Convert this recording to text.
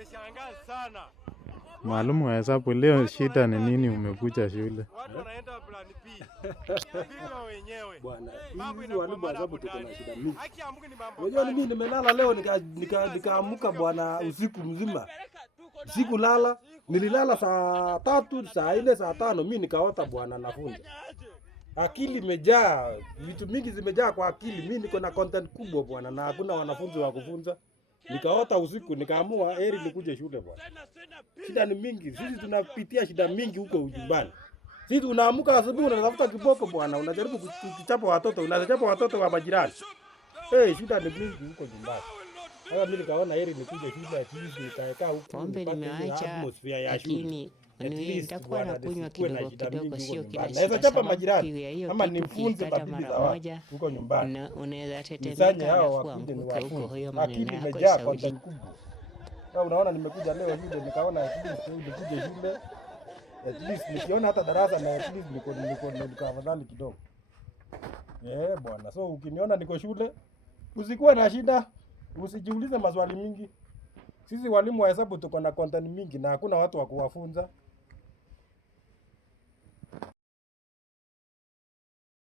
Nimeshangaa sana. Mwalimu wa hesabu, leo shida ni nini umekuja shule? Watu wanaenda plan P. Bila wenyewe. Bwana, hizi walimu wa hesabu tuko na shida mingi. Haki ya Mungu ni mambo. Unajua mimi nimelala leo nikaamuka bwana usiku mzima. Sikulala, nililala saa 3, saa 4, saa 5 mimi nikaota bwana nafunza. Akili imejaa, vitu mingi zimejaa kwa akili. Mimi niko na content kubwa bwana na hakuna wanafunzi wa kufunza. Nikaota usiku, nikaamua heri nikuje shule bwana. Shida ni mingi. Sisi tunapitia shida mingi huko nyumbani. Sisi tunaamka asubuhi unatafuta kiboko bwana, unajaribu kuchapa watoto, unachapa watoto wa majirani. Shida ni mingi huko nyumbani. Sasa mimi nikaona heri nikuje shule at least nikaekaa huko. Pombe nimeacha, lakini nitakuwa nakunywa kidogo kidogo, sio kila siku. Naweza chapa majirani ama nifunze bibi za watu huko nyumbani. Unaweza tetemeka hao kuanguka huko, hiyo maneno yako ya Saudi. Sasa unaona nimekuja leo shule nikaona at least nikuje shule. At least nikiona hata darasa na at least niko afadhali kidogo. Bwana, so ukiniona niko shule usikuwe na shida, usijiulize maswali mingi. Sisi walimu wa hesabu tuko na content mingi na hakuna watu wa kuwafunza.